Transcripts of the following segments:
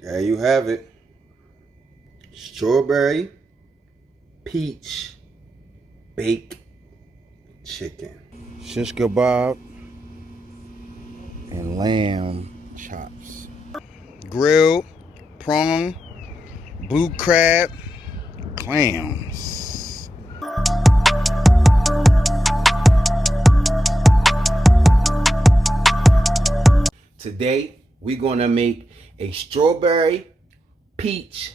There you have it. Strawberry, peach, baked chicken. Shish kebab and lamb chops. Grilled, prawn, blue crab, clams. Today, we're gonna make a strawberry, peach,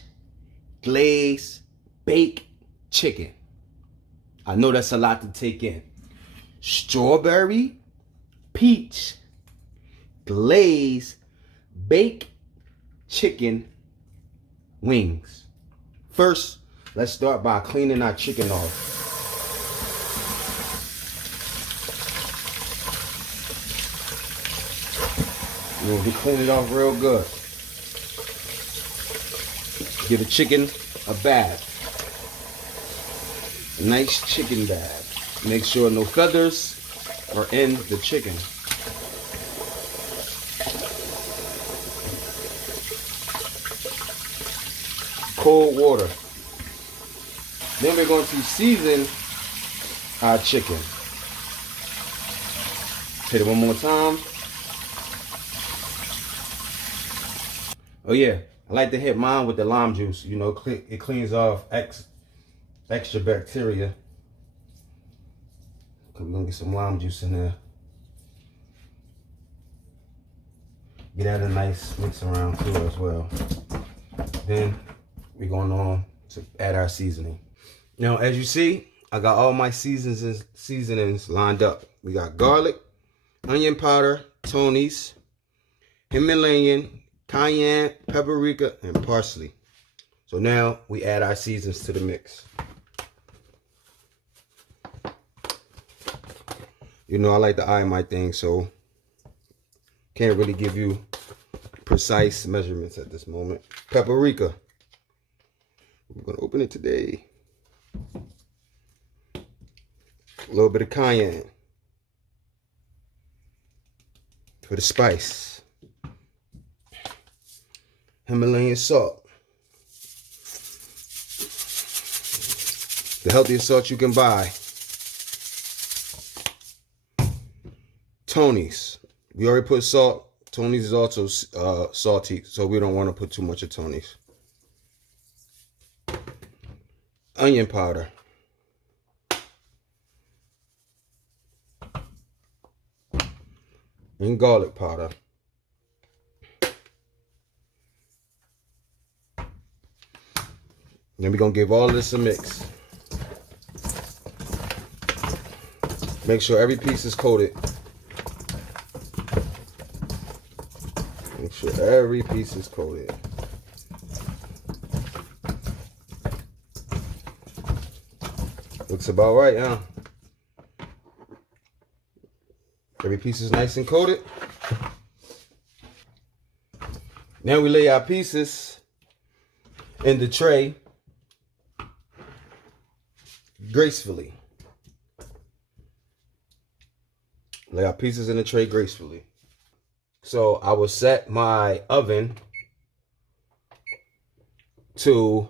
glazed, baked chicken. I know that's a lot to take in. Strawberry, peach, glazed, baked chicken wings. First, let's start by cleaning our chicken off. We'll clean it off real good. Give the chicken a bath. A nice chicken bath. Make sure no feathers are in the chicken. Cold water. Then we're going to season our chicken. Hit it one more time. Oh yeah, I like to hit mine with the lime juice. You know, it cleans off extra bacteria. We're gonna get some lime juice in there. Get that a nice mix around too as well. Then we're going on to add our seasoning. Now, as you see, I got all my seasonings lined up. We got garlic, onion powder, Tony's, Himalayan, cayenne, paprika, and parsley. So now we add our seasons to the mix. You know I like to eye my things, so can't really give you precise measurements at this moment. Paprika. We're gonna open it today. A little bit of cayenne for the spice. Himalayan salt. The healthiest salt you can buy. Tony's. We already put salt. Tony's is also salty, so we don't want to put too much of Tony's. Onion powder. And garlic powder. Then we're going to give all of this a mix. Make sure every piece is coated. Make sure every piece is coated. Looks about right, huh? Every piece is nice and coated. Now we lay our pieces in the tray gracefully. Lay our pieces in the tray gracefully. So I will set my oven to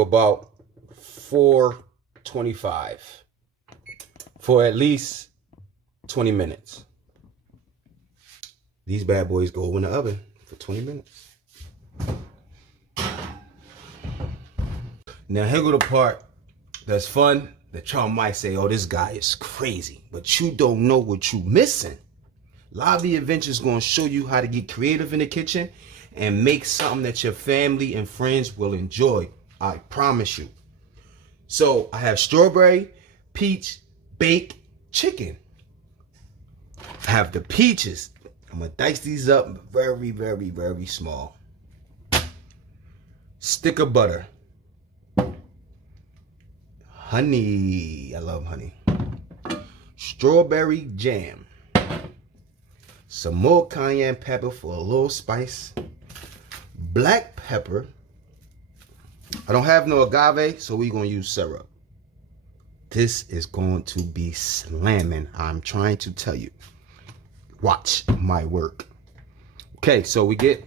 about 425 for at least 20 minutes. These bad boys go in the oven for 20 minutes. Now here go the part that's fun that y'all might say, oh, this guy is crazy, but you don't know what you missing. Lobby Adventures gonna show you how to get creative in the kitchen and make something that your family and friends will enjoy. I promise you. So I have strawberry, peach, baked chicken. I have the peaches. I'm gonna dice these up very, very, very small. Stick of butter. Honey. I love honey. Strawberry jam. Some more cayenne pepper for a little spice. Black pepper. I don't have no agave, so we're going to use syrup. This is going to be slamming, I'm trying to tell you. Watch my work. Okay, so we get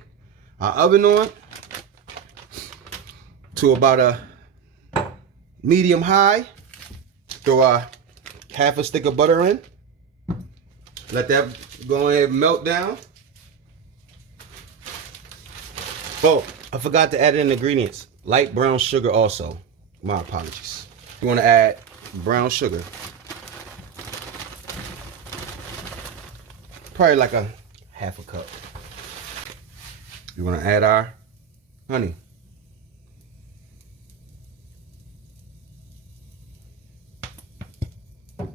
our oven on to about a medium high. Throw our half a stick of butter in. Let that go ahead and melt down. Oh, I forgot to add in ingredients. Light brown sugar also. My apologies. You want to add brown sugar. Probably like a half a cup. You want to add our honey. You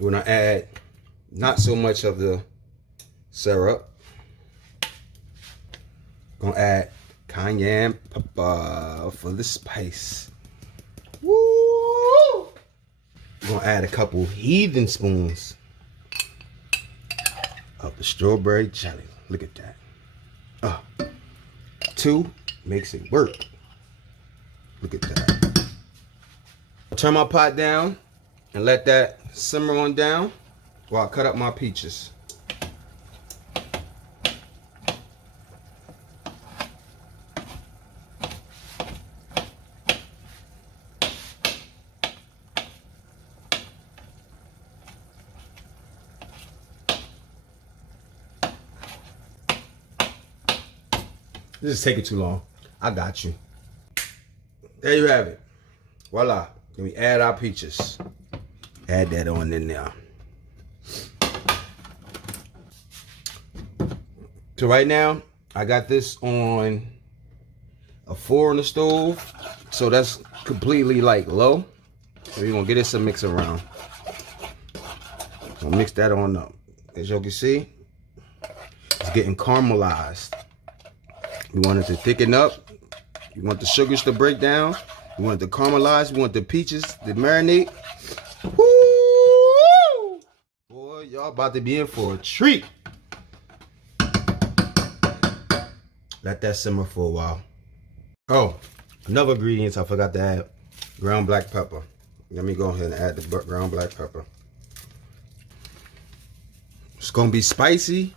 want to add not so much of the syrup. Gonna add cayenne pepper for the spice. Woo! Gonna add a couple heathen spoons of the strawberry jelly. Look at that. 2 makes it work. Look at that. Turn my pot down and let that simmer on down while I cut up my peaches. This is taking too long. I got you. There you have it. Voila. Then we add our peaches. Add that on in there. So right now, I got this on a 4 on the stove. So that's completely like low. So we're gonna get this a mix around. I'll mix that on up. As you can see, it's getting caramelized. You want it to thicken up. You want the sugars to break down. You want it to caramelize. You want the peaches to marinate. Woo! Boy, y'all about to be in for a treat. Let that simmer for a while. Oh, another ingredient I forgot to add. Ground black pepper. Let me go ahead and add the ground black pepper. It's gonna be spicy,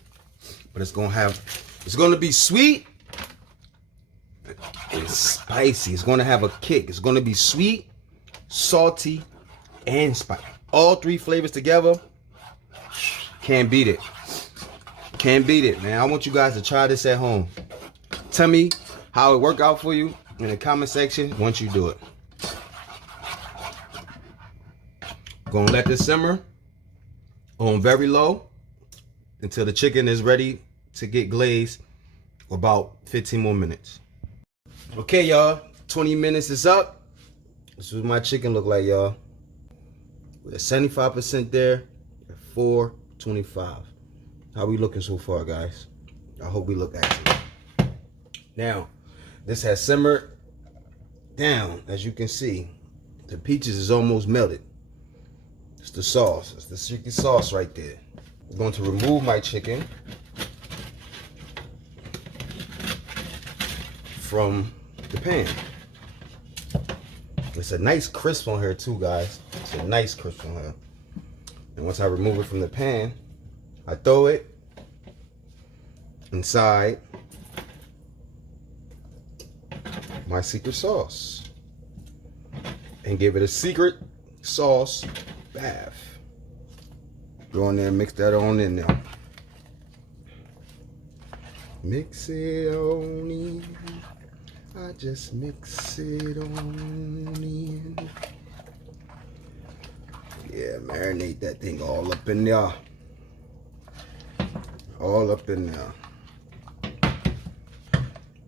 but it's gonna be sweet. It's spicy. It's gonna have a kick. It's gonna be sweet, salty, and spicy. All 3 flavors together. Can't beat it. Can't beat it, man. I want you guys to try this at home. Tell me how it worked out for you in the comment section once you do it. Gonna let this simmer on very low until the chicken is ready to get glazed for about 15 more minutes. Okay, y'all, 20 minutes is up. This is what my chicken look like, y'all. We're at 75% there, at 425. How we looking so far, guys? I hope we look excellent. Now, this has simmered down, as you can see. The peaches is almost melted. It's the sauce. It's the chicken sauce right there. I'm going to remove my chicken from the pan. It's a nice crisp on here too, guys. It's a nice crisp on here. And once I remove it from the pan, I throw it inside my secret sauce and give it a secret sauce bath. Go in there and mix that on in there. Mix it on in. I just mix it on in. Yeah, marinate that thing all up in there. All up in there.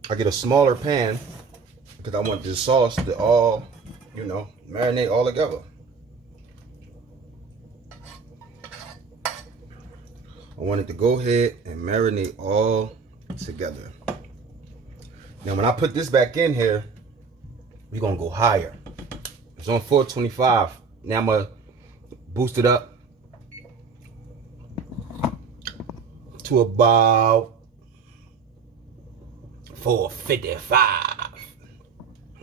I get a smaller pan because I want this sauce to all, you know, marinate all together. I want it to go ahead and marinate all together. Now, when I put this back in here, we're gonna go higher. It's on 425. Now I'm gonna boost it up to about 455.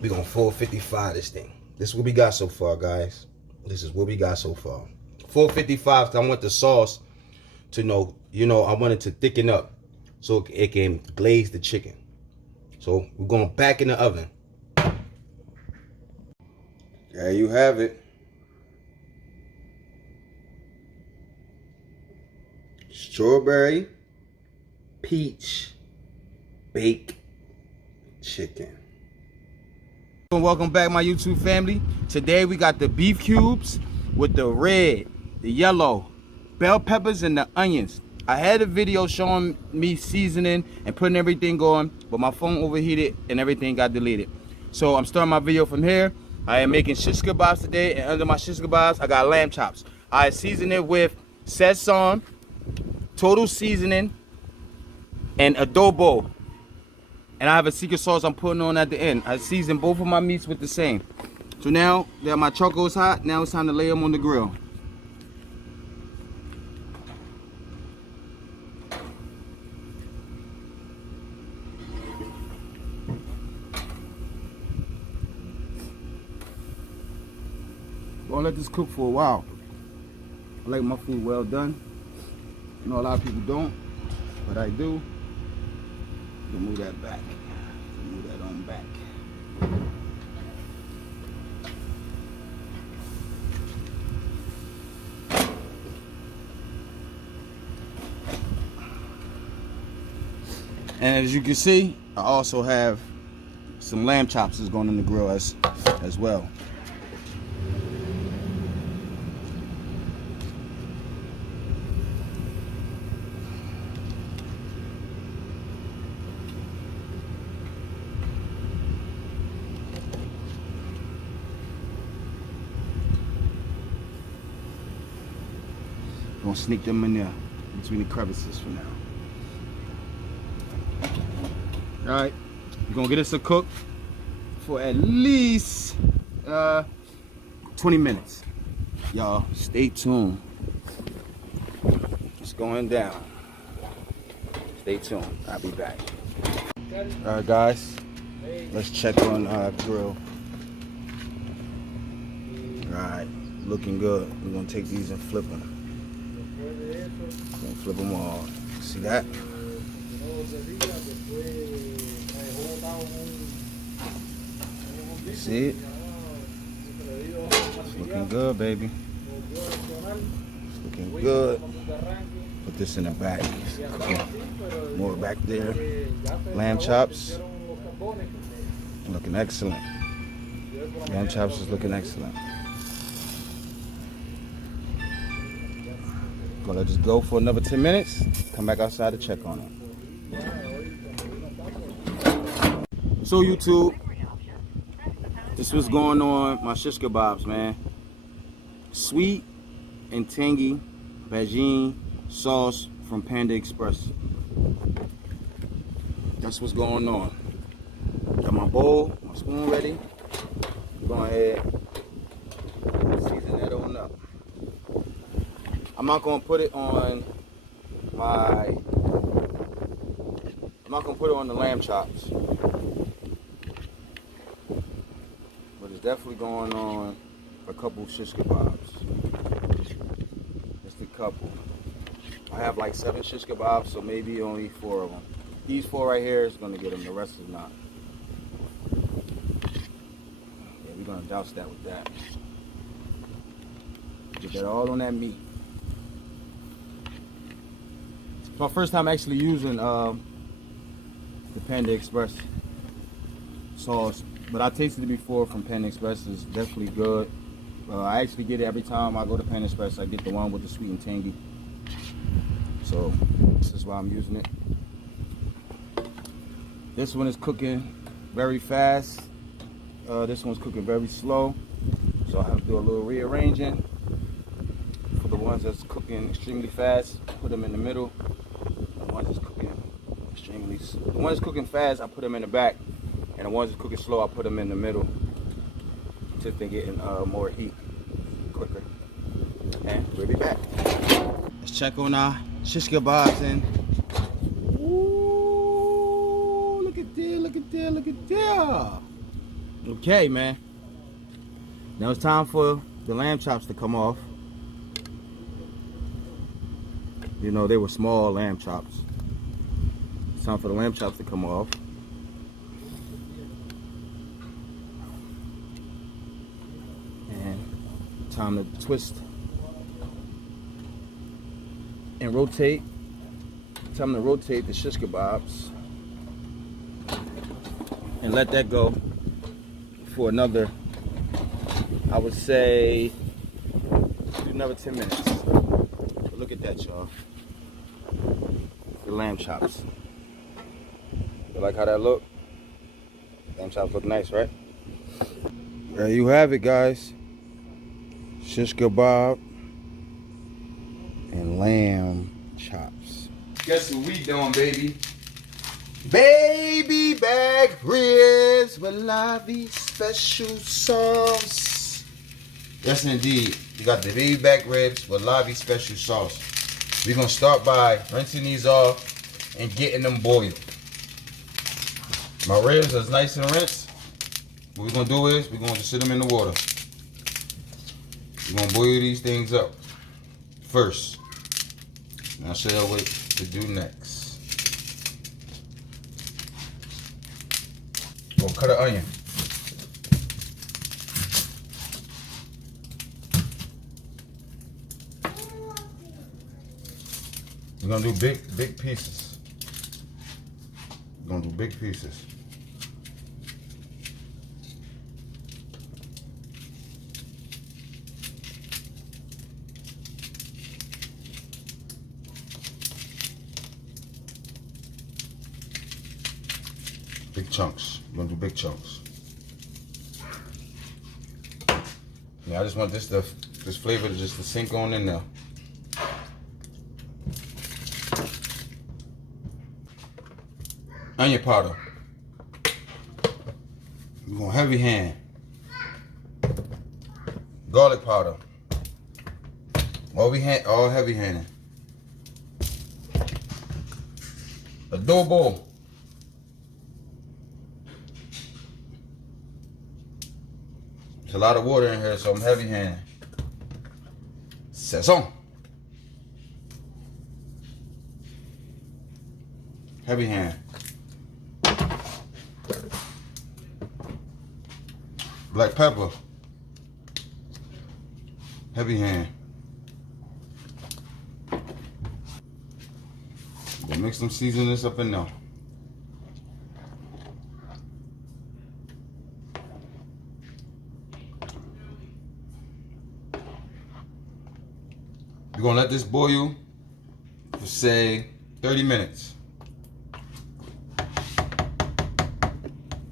We're gonna 455 this thing. This is what we got so far, guys. This is what we got so far. 455. I want the sauce to know, I want it to thicken up so it can glaze the chicken. So we're going back in the oven. There you have it. Strawberry peach baked chicken. Welcome back, my YouTube family. Today we got the beef cubes with the red, the yellow, bell peppers, and the onions. I had a video showing me seasoning and putting everything on, but my phone overheated and everything got deleted. So I'm starting my video from here. I am making shish kebabs today, and under my shish kebabs, I got lamb chops. I season it with Szechuan, total seasoning, and adobo. And I have a secret sauce I'm putting on at the end. I season both of my meats with the same. So now that my charcoal is hot, now it's time to lay them on the grill. Gonna let this cook for a while. I like my food well done. I know a lot of people don't, but I do. Move that back. Move that on back. And as you can see, I also have some lamb chops that's going in the grill as well. Gonna sneak them in there between the crevices for now. All right, we're gonna get us a cook for at least 20 minutes. Y'all, stay tuned. It's going down. Stay tuned. I'll be back. All right, guys, let's check on our grill. All right, looking good. We're gonna take these and flip them. Gonna flip them all. See that? See it? It's looking good, baby. It's looking good. Put this in the back. More back there. Lamb chops. Looking excellent. Lamb chops is looking excellent. Gonna just go for another 10 minutes. Come back outside to check on it. So YouTube, this was going on my shish kebabs, man. Sweet and tangy Beijing sauce from Panda Express. That's what's going on. Got my bowl, my spoon ready. Go ahead, season that on up. I'm not gonna put it on the lamb chops. But it's definitely going on a couple shish kebabs. Just a couple. I have like 7 shish kebabs, so maybe only 4 of them. These 4 right here is gonna get them, the rest is not. Yeah, we're gonna douse that with that. Get that all on that meat. It's my first time actually using the Panda Express sauce, but I tasted it before from Panda Express. It's definitely good. I actually get it every time I go to Panda Express. I get the one with the sweet and tangy. So this is why I'm using it. This one is cooking very fast. This one's cooking very slow. So I have to do a little rearranging. For the ones that's cooking extremely fast, put them in the middle. The ones that's cooking extremely slow. The ones that's cooking fast, I put them in the back. And the ones that's cooking slow, I put them in the middle. Just to getting more heat quicker. And we'll be back. Let's check on our shish kebabs and ooh, look at there, look at there, look at there. Okay, man. Now it's time for the lamb chops to come off. You know, they were small lamb chops. It's time for the lamb chops to come off. And time to twist and rotate. Time to rotate the shish kebabs and let that go for another, I would say, another 10 minutes. But look at that, y'all. The lamb chops. You like how that look? Lamb chops look nice, right? There you have it, guys. Shish kebab and lamb chops. Guess what we doing, baby? Baby back ribs with Lavi special sauce. Yes, indeed. You got the baby back ribs with Lavi special sauce. We're gonna start by rinsing these off and getting them boiled. My ribs is nice and rinsed. What we're gonna do is we're gonna just sit them in the water. We're gonna boil these things up first. And I'll show you what to do next. Go cut an onion. We're gonna do big pieces. We're gonna do big pieces. Big chunks. We're gonna do big chunks. Yeah, I just want this flavor to just sink on in there. Onion powder. We're gonna heavy hand. Garlic powder. All heavy handed. Adobo. There's a lot of water in here, so I'm heavy handed. Sazon. Heavy hand. Black pepper. Heavy hand. We'll mix some seasonings up in there. We're gonna let this boil for say 30 minutes.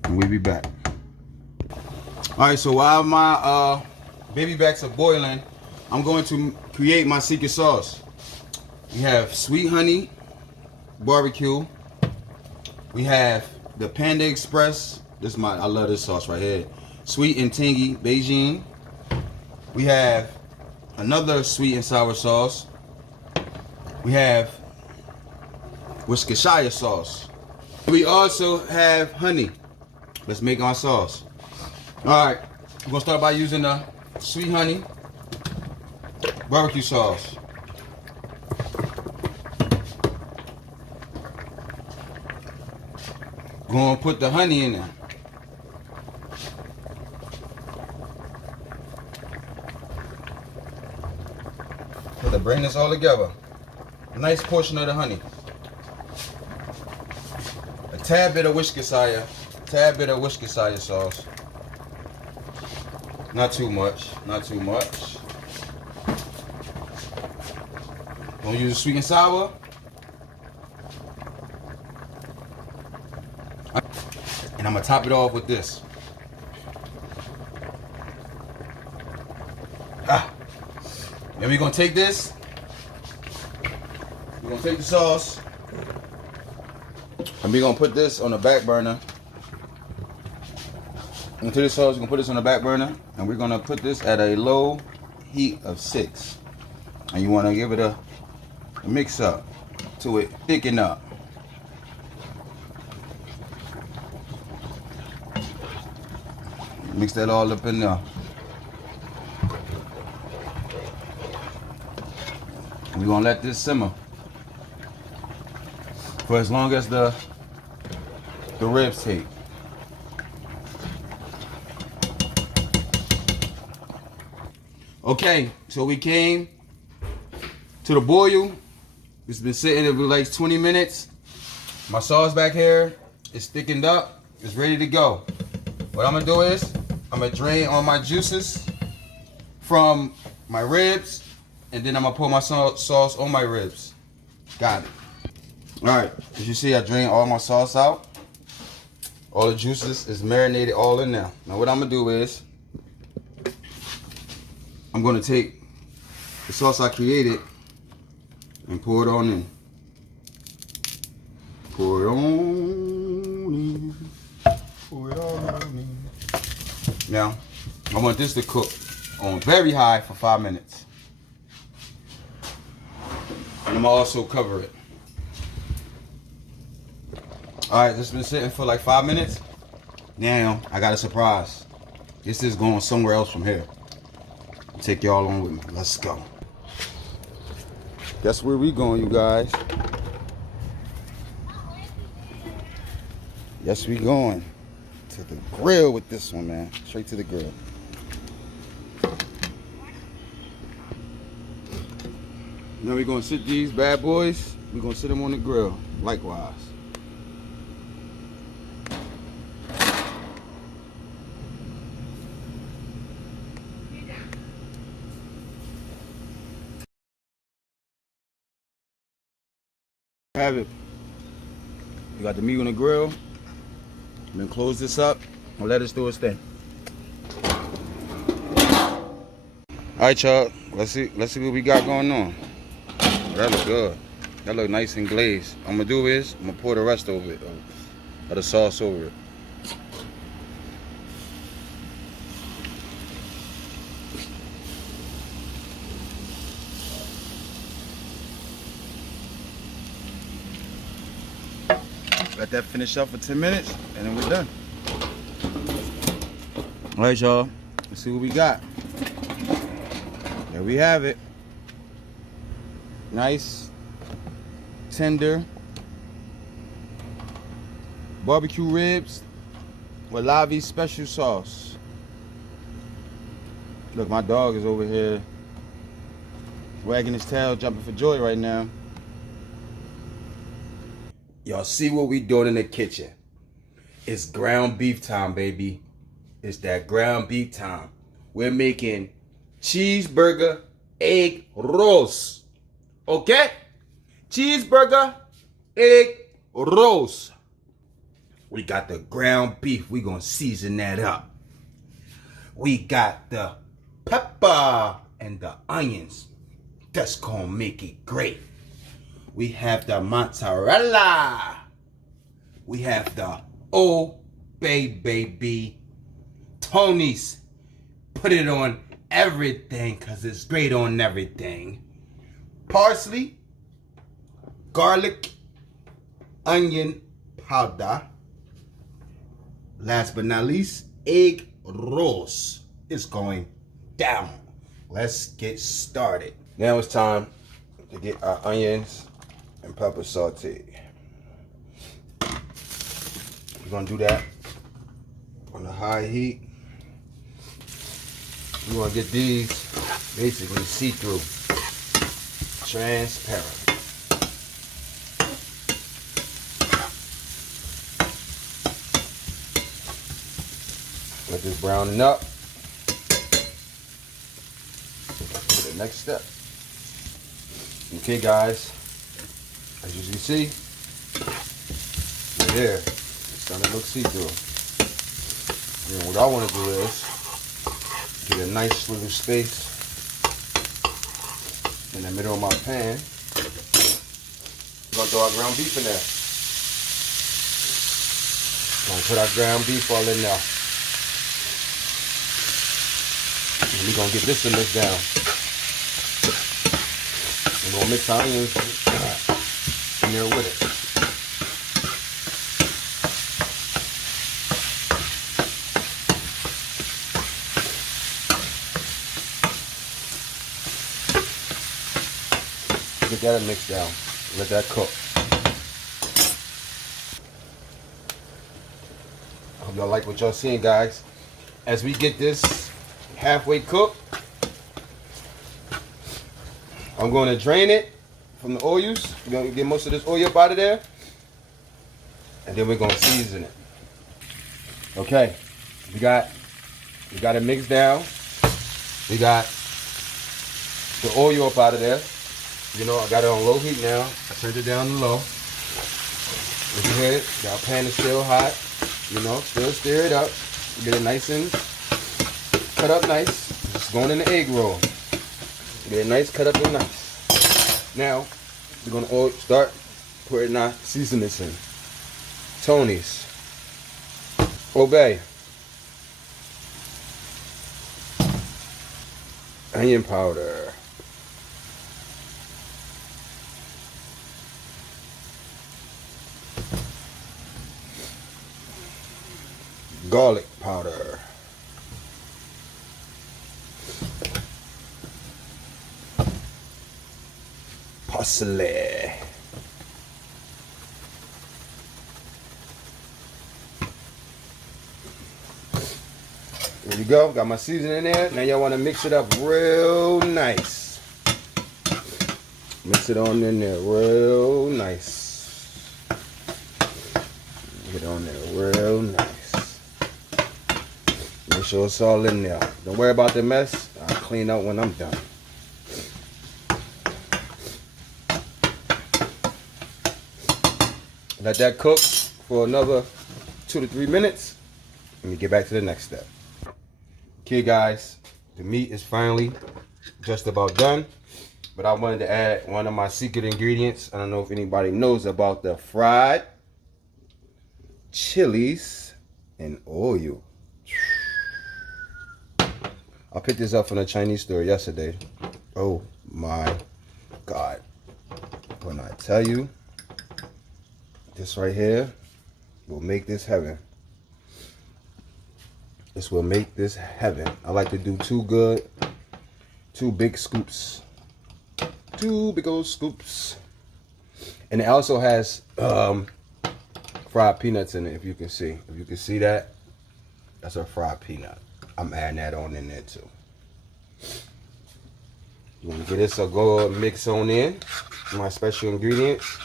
And we'll be back. Alright, so while my baby backs are boiling, I'm going to create my secret sauce. We have sweet honey barbecue. We have the Panda Express. I love this sauce right here. Sweet and tangy Beijing. We have another sweet and sour sauce. We have Worcestershire sauce. We also have honey. Let's make our sauce. Alright, we're gonna start by using the sweet honey barbecue sauce. We're gonna put the honey in there. To bring this all together. A nice portion of the honey. A tad bit of Worcestershire. Tad bit of Worcestershire sauce. Not too much. Not too much. Gonna use sweet and sour. And I'm gonna top it off with this. Then we're gonna take this. We're gonna take the sauce. And we're gonna put this on the back burner. Into the sauce, we're gonna put this on the back burner. And we're gonna put this at a low heat of 6. And you wanna give it a mix up to it, thicken up. Mix that all up in there. We're gonna let this simmer for as long as the ribs take. Okay, so we came to the boil. It's been sitting there for like 20 minutes. My sauce back here is thickened up. It's ready to go. What I'm gonna do is I'm gonna drain all my juices from my ribs, and then I'm gonna pour my sauce on my ribs. Got it. All right, as you see, I drained all my sauce out. All the juices is marinated all in there. Now what I'm gonna do is I'm gonna take the sauce I created and pour it on in. Pour it on in. Pour it on in. Now, I want this to cook on very high for 5 minutes. And I'm gonna also cover it. Alright, this has been sitting for like 5 minutes. Now, I got a surprise. This is going somewhere else from here. Take y'all on with me. Let's go. Guess where we going, you guys? Yes, we going to the grill with this one, man. Straight to the grill. Now we're gonna sit these bad boys. We're gonna sit them on the grill, likewise. Have it. We got the meat on the grill. Then close this up and let it do its thing. All right, y'all. Let's see what we got going on. That look good. That look nice and glazed. What I'm gonna do is I'm gonna pour the rest over it, of the sauce over it. Let that finish up for 10 minutes, and then we're done. All right, y'all. Let's see what we got. There we have it. Nice, tender barbecue ribs with Lavi's special sauce. Look, my dog is over here wagging his tail, jumping for joy right now. Y'all see what we doing in the kitchen. It's ground beef time, baby. It's that ground beef time. We're making cheeseburger egg rolls. Okay? Cheeseburger egg rolls. We got the ground beef. We gonna season that up. We got the pepper and the onions. That's gonna make it great. We have the mozzarella. We have the Old Bay baby. Tony's. Put it on everything because it's great on everything. Parsley, garlic, onion powder. Last but not least, egg rolls. It's going down. Let's get started. Now it's time to get our onions and pepper sauteed. We're gonna do that on a high heat. We want to get these basically see-through, transparent. Let this browning up. To the next step. Okay, guys, as you can see, right there, it's starting to look see-through. And what I want to do is get a nice little space in the middle of my pan. I'm gonna throw our ground beef in there. Gonna put our ground beef all in there. And we're gonna get this to mix down. We're gonna mix our onions in there with it. get that mixed down. Let that cook. I hope y'all like what y'all seeing, guys. As we get this halfway cooked, I'm going to drain it from the oils. We're going to get most of this oil up out of there. And then we're going to season it. Okay. We got it mixed down. We got the oil up out of there. You know, I got it on low heat now. I turned it down to low. Look at it. Our pan is still hot. You know, still stir it up. Get it nice and cut up nice. Just going in the egg roll. Get it nice, cut up and nice. Now, we're going to start putting our seasonings in. Tony's. Obey. Onion powder. Garlic powder. Parsley. There you go. Got my seasoning in there. Now y'all want to mix it up real nice. Mix it on in there real nice. Get on there real nice. Make sure it's all in there. Don't worry about the mess. I'll clean up when I'm done. Let that cook for another 2 to 3 minutes. Let me get back to the next step. Okay, guys, the meat is finally just about done. But I wanted to add one of my secret ingredients. I don't know if anybody knows about the fried chilies and oil. I picked this up from a Chinese store yesterday. Oh my God. When I tell you, this right here will make this heaven. This will make this heaven. I like to do 2 big scoops. 2 big old scoops. And it also has fried peanuts in it, if you can see. If you can see that, that's a fried peanut. I'm adding that on in there too. You want to get this a good mix on in. My special ingredients.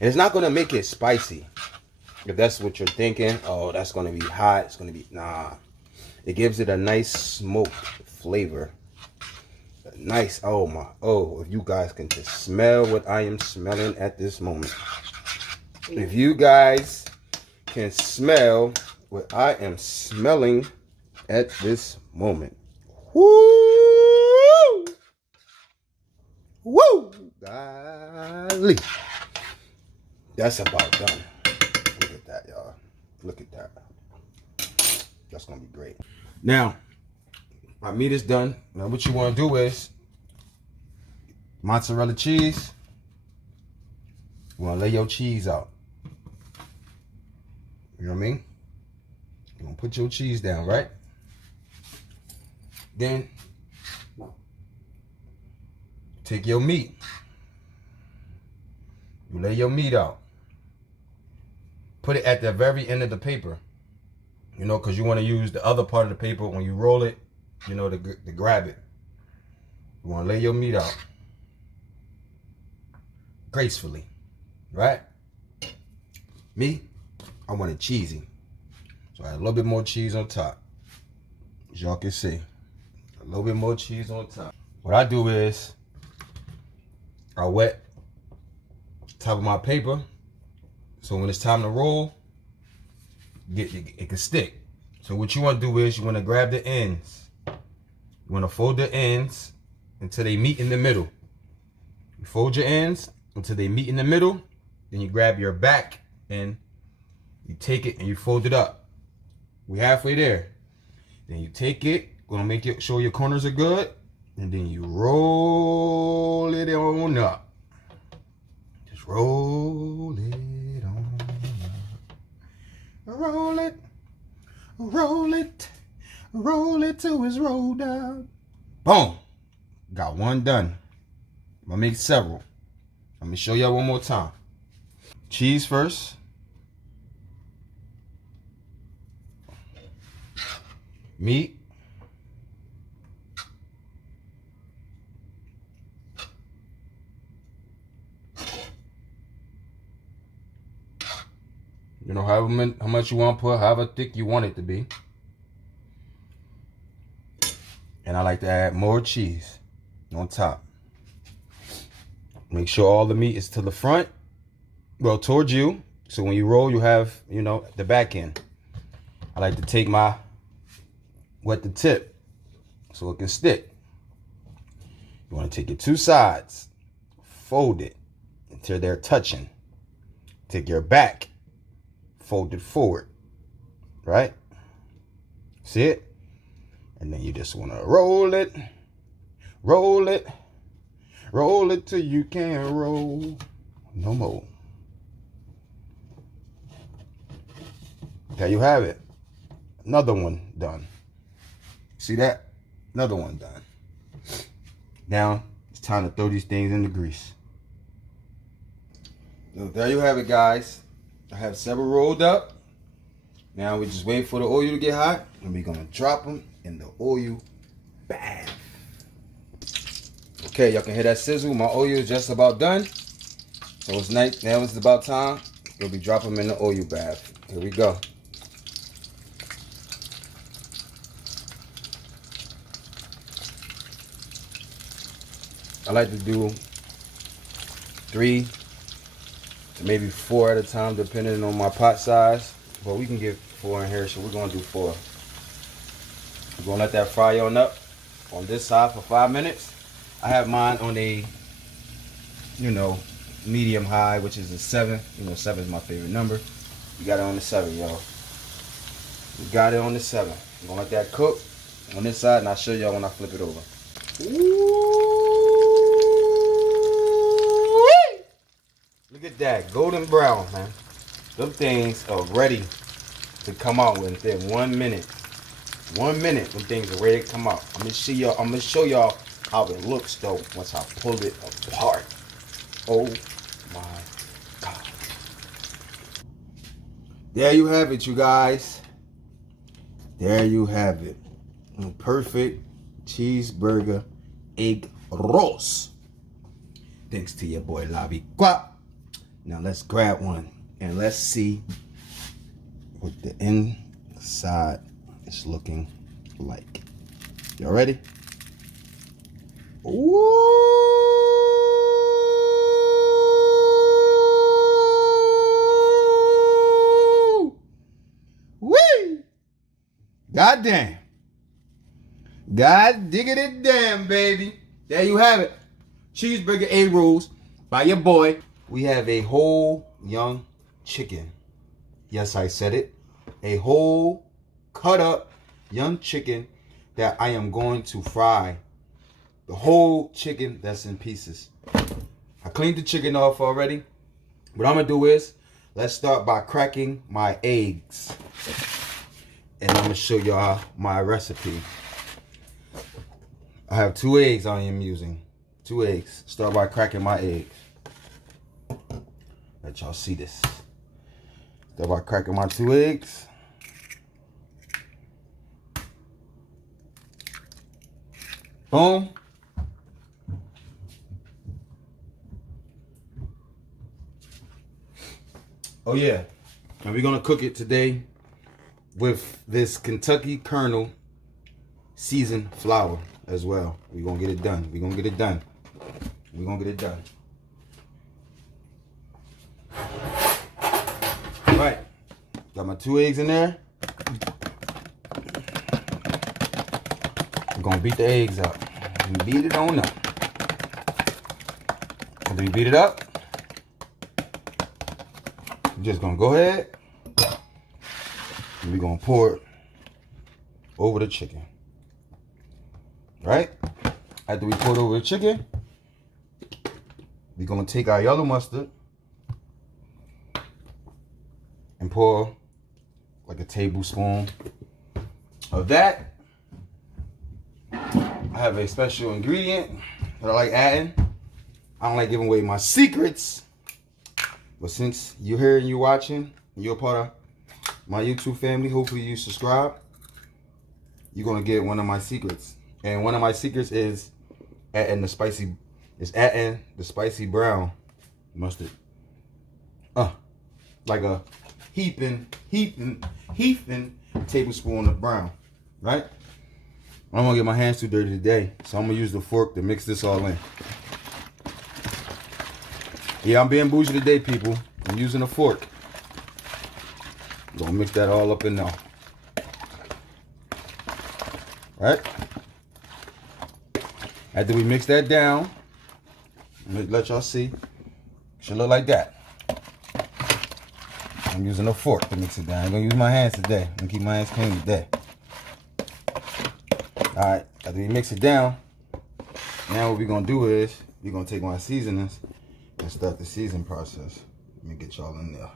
And it's not going to make it spicy. If that's what you're thinking, oh, that's going to be hot. It's going to be, nah. It gives it a nice smoked flavor. A nice, if you guys can just smell what I am smelling at this moment. If you guys can smell what I am smelling at this moment. Woo! Woo! Golly. That's about done. Look at that, y'all. Look at that. That's gonna be great. Now, my meat is done. Now what you want to do is mozzarella cheese. You want to lay your cheese out. You know what I mean? You want to put your cheese down, right? Then take your meat. You lay your meat out. Put it at the very end of the paper. You know, because you want to use the other part of the paper when you roll it, you know, to grab it. You want to lay your meat out gracefully, right? Me, I want it cheesy. So I add a little bit more cheese on top. As y'all can see, a little bit more cheese on top. What I do is I wet the top of my paper, so when it's time to roll, it can stick. So what you want to do is you want to grab the ends. You want to fold the ends until they meet in the middle. You fold your ends until they meet in the middle. Then you grab your back and you take it and you fold it up. We're halfway there. Then you take it, gonna make sure your corners are good, and then you roll it on up. Just roll it on up. Roll it, roll it, roll it till it's rolled out. Boom. Got one done. I'm gonna make several. Let me show y'all one more time. Cheese first. Meat. You know, how much you want to put, however thick you want it to be. And I like to add more cheese on top. Make sure all the meat is to the front, well, towards you. So when you roll, you have, you know, the back end. I like to take wet the tip so it can stick. You want to take your two sides, fold it until they're touching. Take your back, fold it forward, right? See it? And then you just want to roll it, roll it, roll it till you can't roll no more. There you have it. Another one done. See that? Another one done. Now, it's time to throw these things in the grease. So there you have it, guys. I have several rolled up. Now we just wait for the oil to get hot, and we're gonna drop them in the oil bath. Okay, y'all can hear that sizzle. My oil is just about done. So it's nice. Now it's about time. We'll be dropping them in the oil bath. Here we go. I like to do 3 to maybe 4 at a time, depending on my pot size. But we can get 4 in here, so we're gonna do 4. We're gonna let that fry on up on this side for 5 minutes. I have mine on a, you know, medium high, which is a 7. You know, 7 is my favorite number. You got it on the 7, y'all. We got it on the 7. I'm gonna let that cook on this side, and I'll show y'all when I flip it over. Ooh. Look at that, golden brown, man. Them things are ready to come out within 1 minute. 1 minute, them things are ready to come out. I'm gonna show y'all how it looks though once I pull it apart. Oh my God. There you have it, you guys. There you have it. Perfect cheeseburger egg rolls. Thanks to your boy Lavi Quap. Now let's grab one and let's see what the inside is looking like. Y'all ready? Ooh! Whee! God damn. God diggity damn, baby. There you have it. Cheeseburger EggRolls by your boy. We have a whole young chicken. Yes, I said it. A whole cut up young chicken that I am going to fry. The whole chicken that's in pieces. I cleaned the chicken off already. What I'm going to do is, let's start by cracking my eggs. And I'm going to show y'all my recipe. I have 2 eggs I am using. 2 eggs. Start by cracking my eggs. Let y'all see this. Start by cracking my 2 eggs. Boom. Oh yeah. And we're gonna cook it today with this Kentucky Colonel seasoned flour as well. We're gonna get it done. We're gonna get it done. We're gonna get it done. All right. Got my 2 eggs in there. I'm gonna beat the eggs up. Beat it on up. After we beat it up, we're just gonna go ahead and we're gonna pour it over the chicken. Right? After we pour it over the chicken, we're gonna take our yellow mustard and pour like a tablespoon of that. I have a special ingredient that I like adding. I don't like giving away my secrets. But since you're here and you're watching, and you're a part of my YouTube family, hopefully you subscribe, you're gonna get one of my secrets. And one of my secrets is adding the spicy brown mustard. Like a heaping tablespoon of brown, right? I don't want to get my hands too dirty today, so I'm gonna use the fork to mix this all in. Yeah, I'm being bougie today, people. I'm using a fork. I'm gonna mix that all up in there. Right? After we mix that down, let y'all see. Should look like that. I'm using a fork to mix it down. I'm gonna use my hands today. I'm gonna keep my hands clean today. Alright, after we mix it down, now what we're gonna do is we're gonna take my seasonings and start the seasoning process. Let me get y'all in there.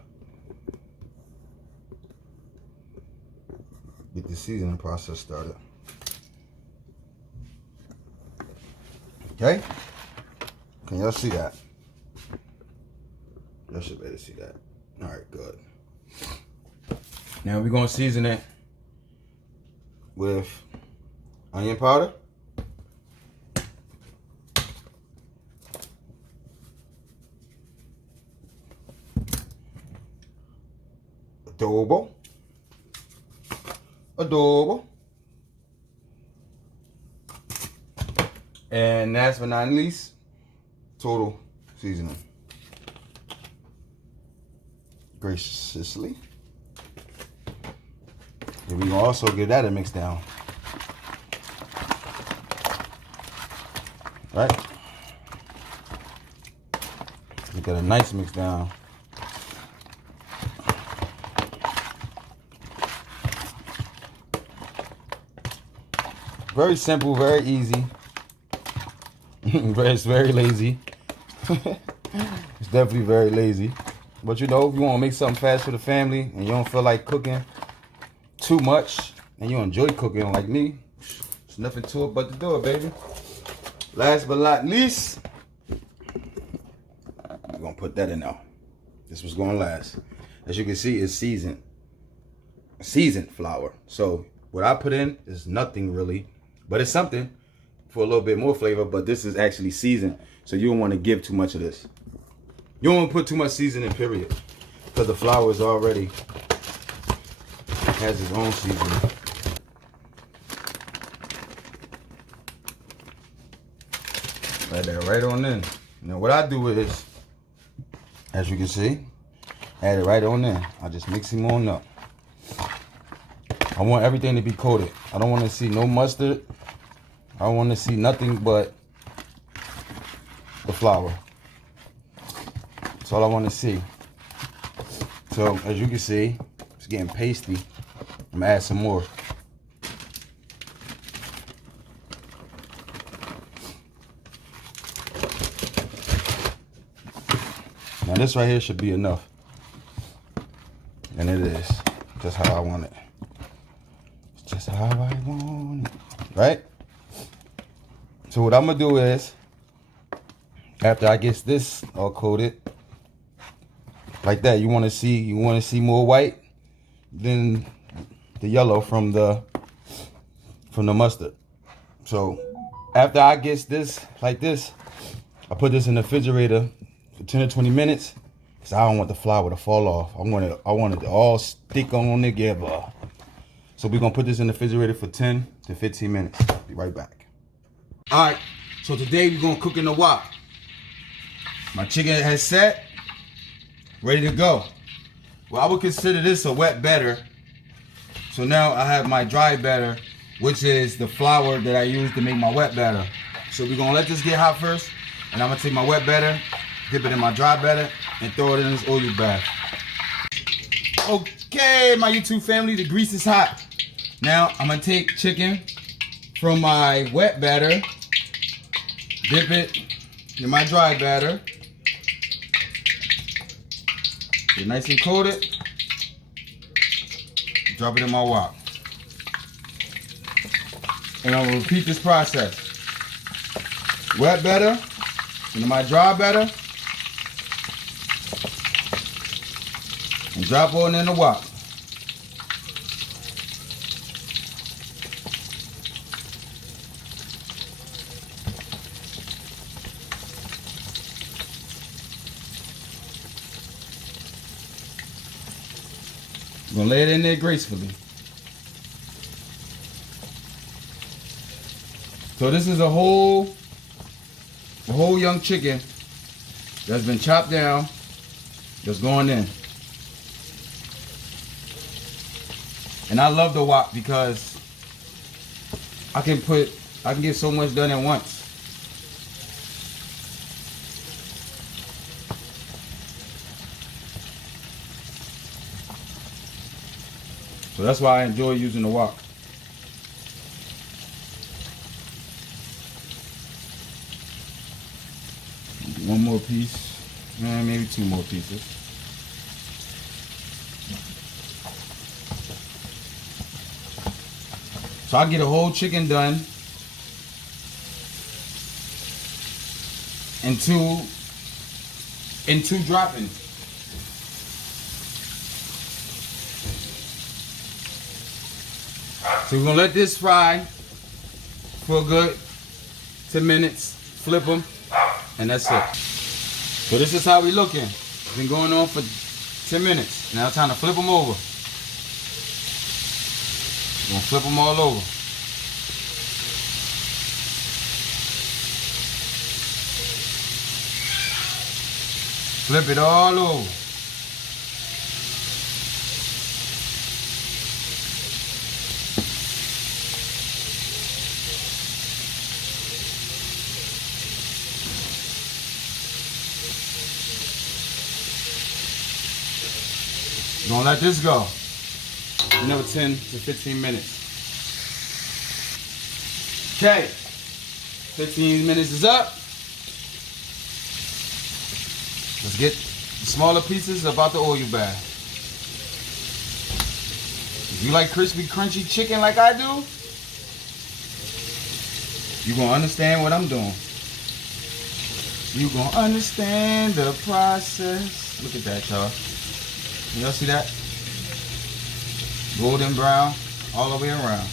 Get the seasoning process started. Okay? Can y'all see that? Y'all should be able to see that. Alright, good. Now we're gonna season it with onion powder, adobo, and last but not least, total seasoning. Graciously. And we can also give that a mix down. Right? Get that a nice mix down. Very simple, very easy. It's very lazy. It's definitely very lazy. But you know, if you want to make something fast for the family and you don't feel like cooking too much and you enjoy cooking like me, there's nothing to it but to do it, baby. Last but not least, we're going to put that in there. This was going to last. As you can see, it's seasoned flour. So what I put in is nothing really, but it's something for a little bit more flavor, but this is actually seasoned. So you don't want to give too much of this. You don't want to put too much seasoning, period, because the flour is already has its own seasoning. Add that right on in. Now what I do is, as you can see, add it right on in. I just mix him on up. I want everything to be coated. I don't want to see no mustard. I don't want to see nothing but the flour. That's all I want to see. So as you can see, it's getting pasty. I'm gonna add some more. Now this right here should be enough. And it is. Just how I want it. It's just how I want it. Right? So what I'm gonna do is, after I get this all coated, like that, you want to see more white than the yellow from the mustard. So after I get this like this, I put this in the refrigerator for 10 or 20 minutes because I don't want the flour to fall off. I want it to all stick on together. So we're gonna put this in the refrigerator for 10 to 15 minutes. Be right back. All right, so today we're gonna cook in the wok. My chicken has set, ready to go. Well, I would consider this a wet batter. So now I have my dry batter, which is the flour that I use to make my wet batter. So we're gonna let this get hot first, and I'm gonna take my wet batter, dip it in my dry batter, and throw it in this oil bath. Okay, my YouTube family, the grease is hot. Now I'm gonna take chicken from my wet batter, dip it in my dry batter, get nice and coated, drop it in my wok. And I'm gonna repeat this process. Wet batter into my dry batter and drop on in the wok. I'm gonna lay it in there gracefully. So this is a whole young chicken that's been chopped down, that's going in. And I love the wok because I can get so much done at once. So that's why I enjoy using the wok. One more piece, maybe two more pieces. So I get a whole chicken done in two droppings. So we're gonna let this fry for a good 10 minutes, flip them, and that's it. So this is how we looking. It's been going on for 10 minutes. Now time to flip them over. We're gonna flip them all over. Flip it all over. We're gonna let this go. Another 10 to 15 minutes. Okay, 15 minutes is up. Let's get the smaller pieces about the oil bath. If you like crispy, crunchy chicken like I do, you're gonna understand what I'm doing. You're gonna understand the process. Look at that, y'all. Y'all see that? Golden brown all the way around.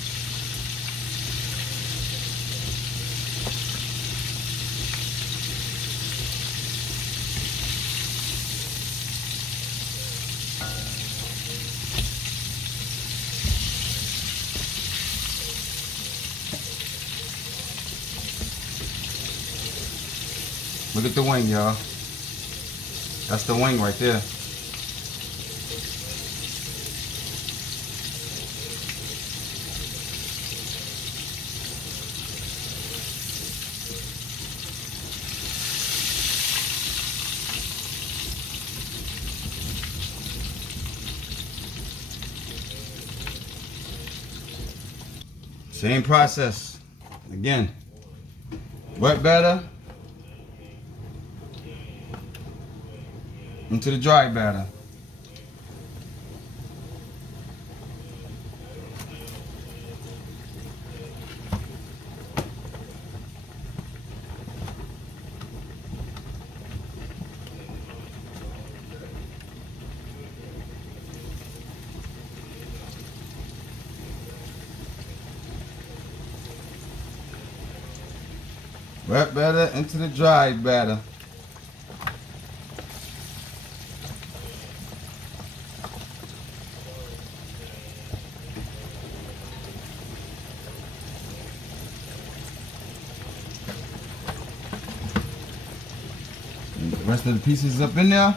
Look at the wing, y'all. That's the wing right there. Same process. Again, wet batter into the dry batter. Wet batter into the dry batter. And the rest of the pieces up in there.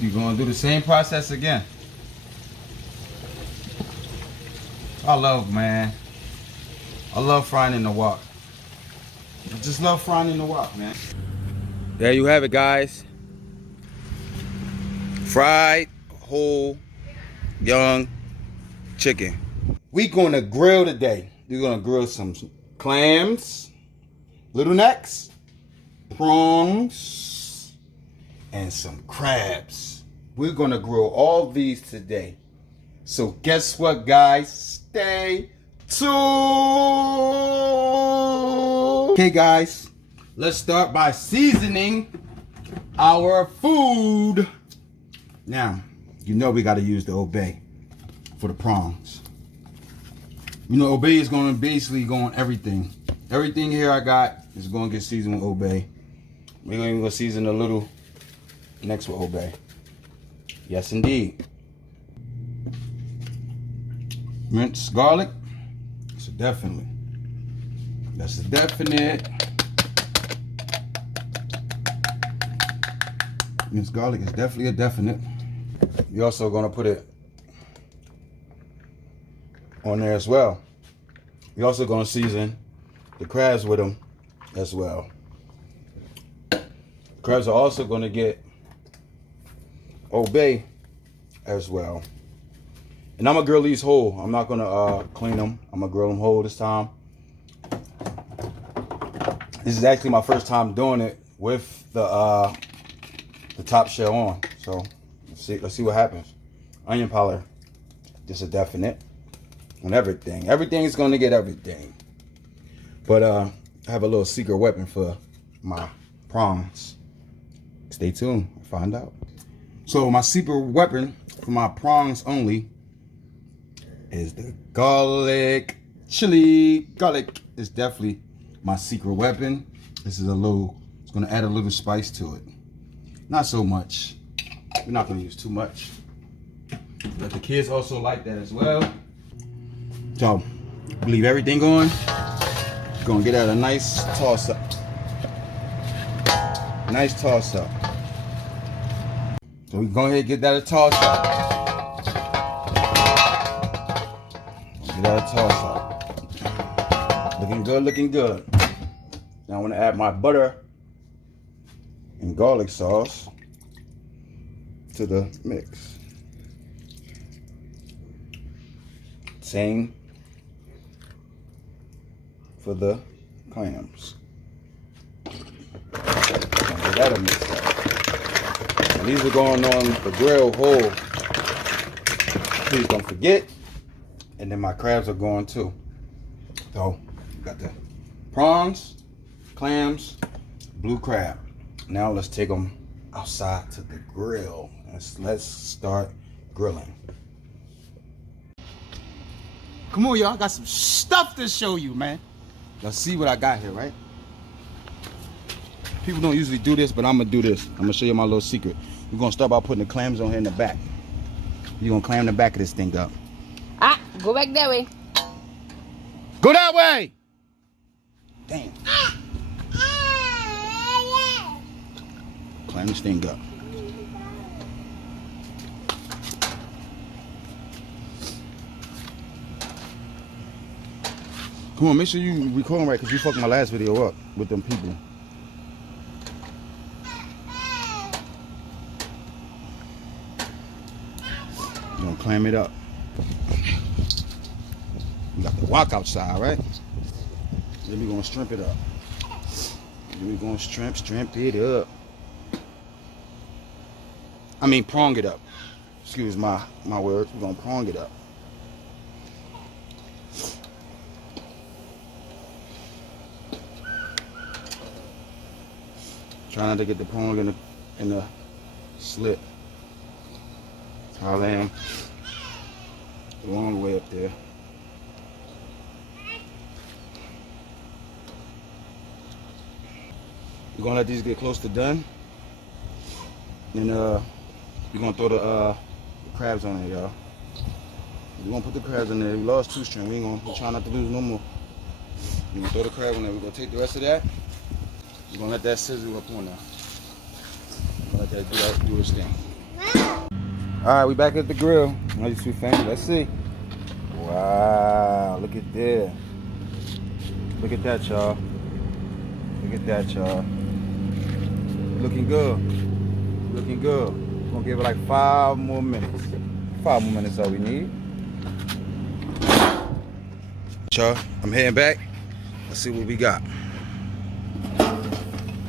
You're going to do the same process again. I love frying in the wok. I just love frying in the wok, man. There you have it, guys. Fried whole young chicken. We're gonna grill today. We're gonna grill some clams, little necks, prawns, and some crabs. we're gonna grill all these today. So guess what, guys? Stay tuned. Okay, guys, let's start by seasoning our food. Now, you know we gotta use the Obey for the prawns. You know, Obey is gonna basically go on everything. Everything here I got is gonna get seasoned with Obey. We're gonna even season a little next with Obey. Yes, indeed. Minced garlic. So definitely. That's a definite. Minced garlic is definitely a definite. You're also gonna put it on there as well. You're also gonna season the crabs with them as well. Crabs are also gonna get Obey as well. And I'm gonna grill these whole. I'm not gonna clean them. I'm gonna grill them whole this time. This is actually my first time doing it with the top shell on. So let's see what happens. Onion powder, just a definite on everything. Everything's gonna get everything. But I have a little secret weapon for my prawns. Stay tuned, find out. So my secret weapon for my prawns only is the garlic. Chili garlic is definitely my secret weapon. This is it's gonna add a little spice to it. Not so much. We're not gonna use too much. But the kids also like that as well. So leave everything on. Gonna get that a nice toss up. Nice toss up. So we go ahead and get that a toss up. Get that a toss up. Looking good, looking good. Now I want to add my butter and garlic sauce to the mix. Same for the clams. Get that a mix up. And these are going on the grill whole. Please don't forget. And then my crabs are going too. So got the prawns, clams, blue crab. Now let's take them outside to the grill. Let's start grilling. Come on, y'all. I got some stuff to show you, man. Y'all see what I got here, right? People don't usually do this, but I'm gonna do this. I'm gonna show you my little secret. We're gonna start by putting the clams on here in the back. You're gonna clam the back of this thing up. Ah, go back that way. Go that way! Damn. Clam this thing up. Come on, make sure you record right, because you fucked my last video up with them people. You're gonna clam it up. We got the wok outside, right? Then we're gonna shrimp it up. Then we're gonna shrimp it up. I mean, prong it up. Excuse my words. We're gonna prong it up. Try not to get the prong in the slit. I'll land the long way up there. We're gonna let these get close to done. And we're gonna throw the crabs on there, y'all. We're gonna put the crabs in there. We lost 2 string. We're trying not to lose no more. We're gonna throw the crab on there. We're gonna take the rest of that. We're gonna let that sizzle up on there. We're gonna let that do its thing. Alright, we back at the grill. Now you sweet family. Let's see. Wow, look at there. Look at that, y'all. Look at that, y'all. Looking good. Looking good. We're gonna give it like 5 more minutes. 5 more minutes all we need. Y'all, I'm heading back. Let's see what we got.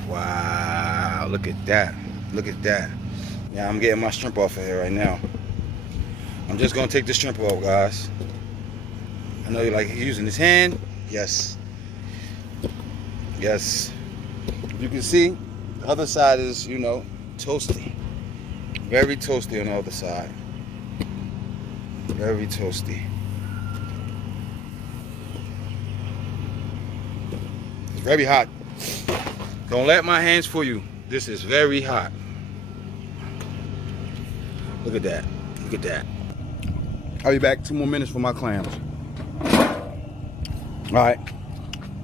Wow, look at that. Look at that. Yeah, I'm getting my shrimp off of here right now. I'm just gonna take the shrimp off, guys. I know you like using his hand. Yes. Yes. You can see the other side is, you know, toasty. Very toasty on the other side. Very toasty. It's very hot. Don't let my hands fool you. This is very hot. Look at that. Look at that. I'll be back 2 more minutes for my clams. Alright.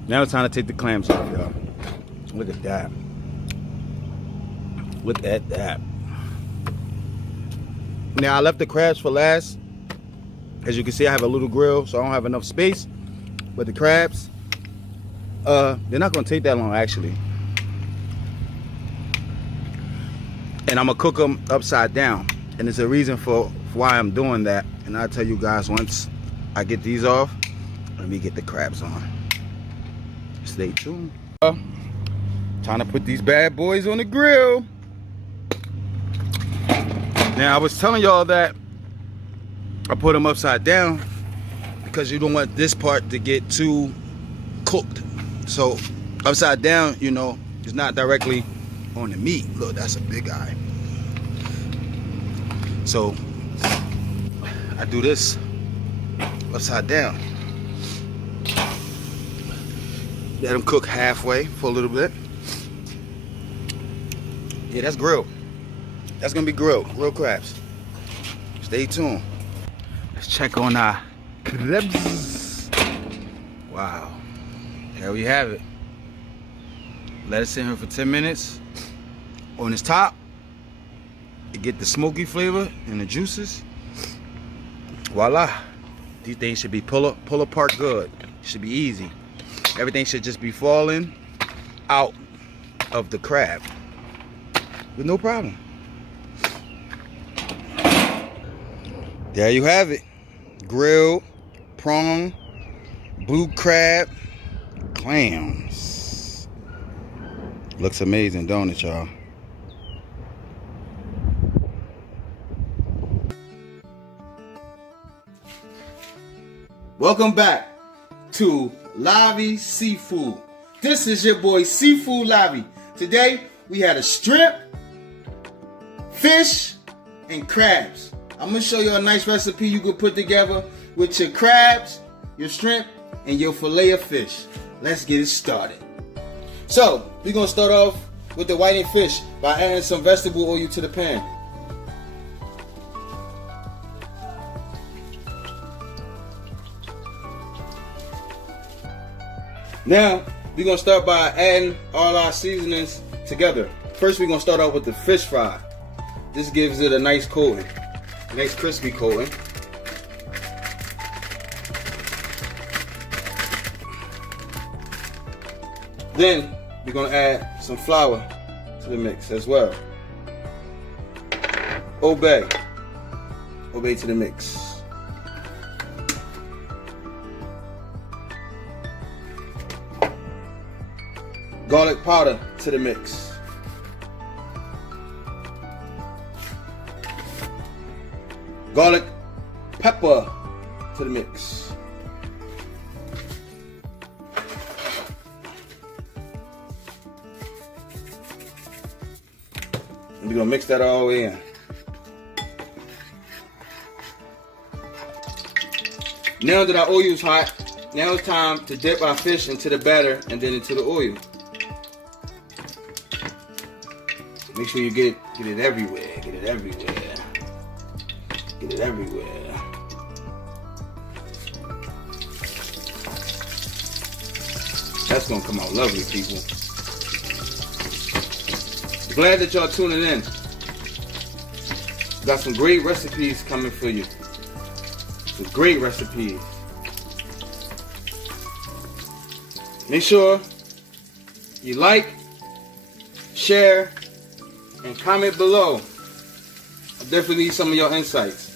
Now it's time to take the clams off, y'all. Look at that. Look at that. Now I left the crabs for last. As you can see, I have a little grill, so I don't have enough space. But the crabs, they're not gonna take that long actually. And I'm gonna cook them upside down. And there's a reason for why I'm doing that. And I'll tell you guys once I get these off. Let me get the crabs on. Stay tuned. Trying to put these bad boys on the grill. Now I was telling y'all that I put them upside down because you don't want this part to get too cooked. So upside down, you know, it's not directly on the meat. Look, that's a big eye. So I do this upside down. Let them cook halfway for a little bit. Yeah, that's grilled. That's gonna be grilled crabs. Stay tuned. Let's check on our crabs. Wow, there we have it. Let it sit here for 10 minutes. On its top, you get the smoky flavor and the juices. Voila. These things should be pull apart good. Should be easy. Everything should just be falling out of the crab with no problem. There you have it. Grilled, prawn, blue crab, clams. Looks amazing, don't it, y'all? Welcome back to Lavi Seafood. This is your boy Seafood Lavi. Today we had a strip, fish, and crabs. I'm gonna show you a nice recipe you can put together with your crabs, your shrimp, and your fillet of fish. Let's get it started. So we're gonna start off with the whiting fish by adding some vegetable oil to the pan. Now, we're going to start by adding all our seasonings together. First, we're going to start off with the fish fry. This gives it a nice coating, a nice crispy coating. Then, we're going to add some flour to the mix as well. Obey to the mix. Garlic powder to the mix. Garlic pepper to the mix. And we're gonna mix that all the way in. Now that our oil is hot, now it's time to dip our fish into the batter and then into the oil. Make sure you get it everywhere. Get it everywhere. Get it everywhere. That's gonna come out lovely, people. Glad that y'all tuning in. Got some great recipes coming for you. Some great recipes. Make sure you like, share, and comment below. I definitely need some of your insights.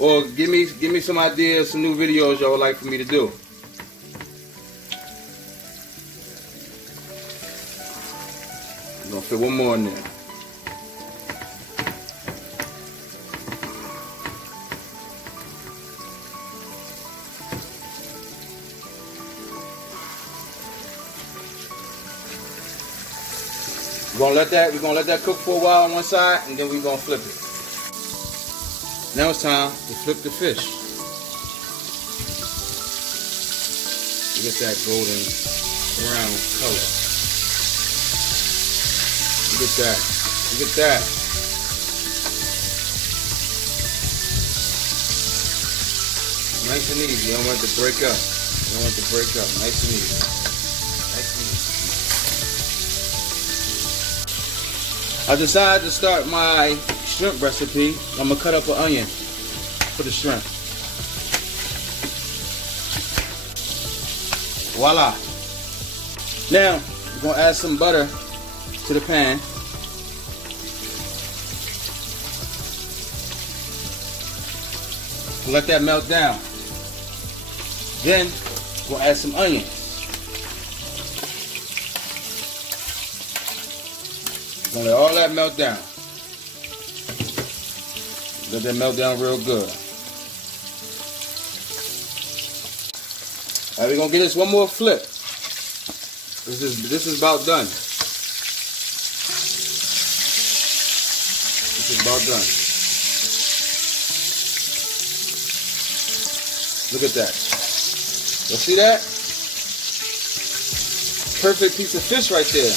Or give me some ideas, some new videos y'all would like for me to do. I'm gonna fit one more in there. We're gonna let that cook for a while on one side, and then we're gonna flip it. Now it's time to flip the fish. Get that golden brown color. Look at that. Look at that. Nice and easy. You don't want it to break up. You don't want it to break up. Nice and easy. Nice and easy. I decided to start my shrimp recipe. I'm going to cut up an onion for the shrimp. Voila. Now, we're going to add some butter to the pan. Let that melt down. Then, we're going to add some onion. We're going to let all that melt down. Let that melt down real good. Alright, we're gonna get this one more flip. This is about done. This is about done. Look at that. You see that? Perfect piece of fish right there.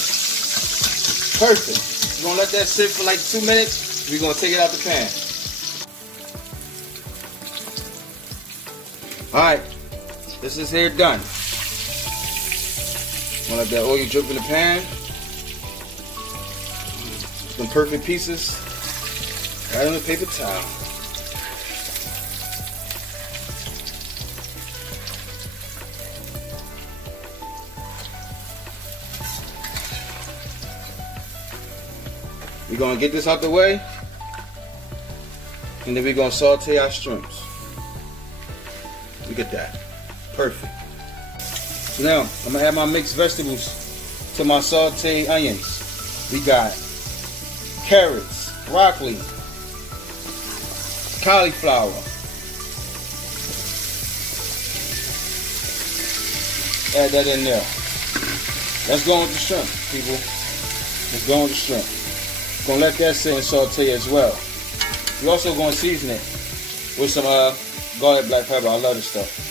Perfect. We're gonna let that sit for like 2 minutes. We're gonna take it out the pan. Alright. This is here done. I'm gonna let that oil drip in the pan. Some perfect pieces. Right on the paper towel. We're gonna get this out the way, and then we're gonna saute our shrimps. Look at that. Perfect. So now, I'm going to add my mixed vegetables to my sauteed onions. We got carrots, broccoli, cauliflower, add that in there. Let's go with the shrimp, people. Let's go with the shrimp. Going to let that sit and saute as well. We're also going to season it with some garlic black pepper. I love this stuff.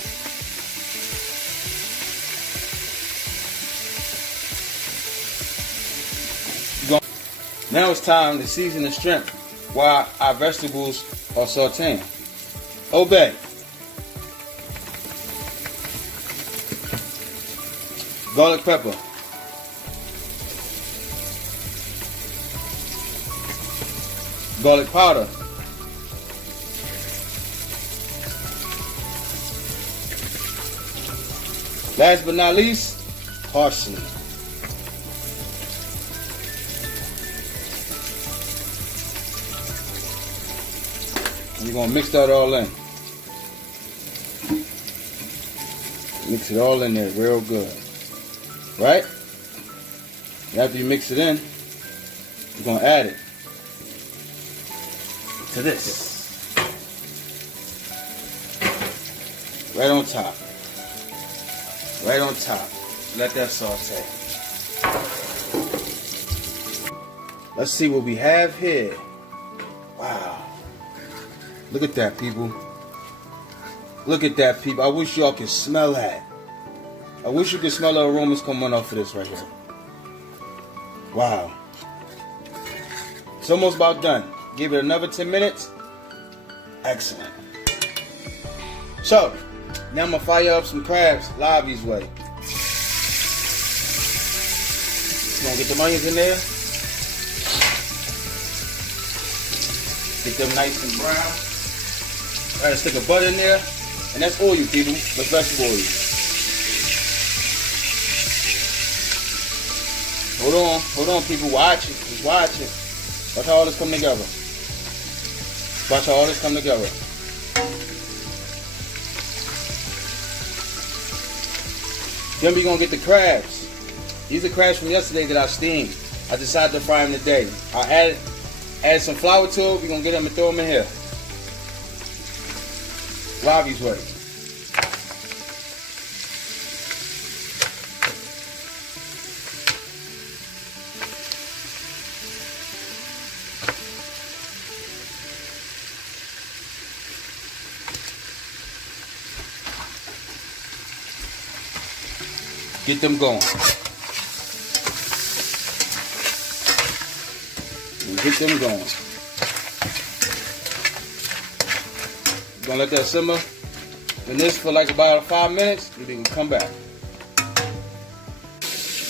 Now it's time to season the shrimp while our vegetables are sauteing. Obey. Garlic pepper. Garlic powder. Last but not least, parsley. We're going to mix that all in. Mix it all in there real good. Right? And after you mix it in, you're going to add it to this. Right on top. Right on top. Let that saute. Let's see what we have here. Wow. Look at that, people. Look at that, people. I wish y'all could smell that. I wish you could smell the aromas coming off of this right here. Wow. It's almost about done. Give it another 10 minutes. Excellent. So, now I'm going to fire up some crabs Lavi's way. Gonna get the onions in there. Get them nice and brown. Add a stick of butter in there. And that's oil, people. That's vegetable oil. Hold on, people. Watch it. Just watch it. Watch how all this come together. Watch how all this come together. Then we're gonna get the crabs. These are crabs from yesterday that I steamed. I decided to fry them today. I add some flour to it. We're gonna get them and throw them in here. Lavi's way. Get them going. Get them going. Gonna let that simmer in this for like about 5 minutes, and then come back.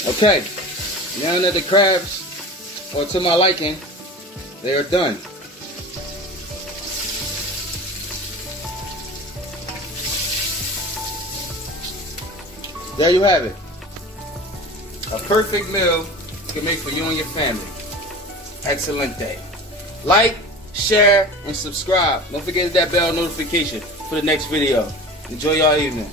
Okay, now that the crabs are to my liking, they are done. There you have it. A perfect meal you can make for you and your family. Excellent day. Like, share, and subscribe. Don't forget that bell notification for the next video. Enjoy your evening.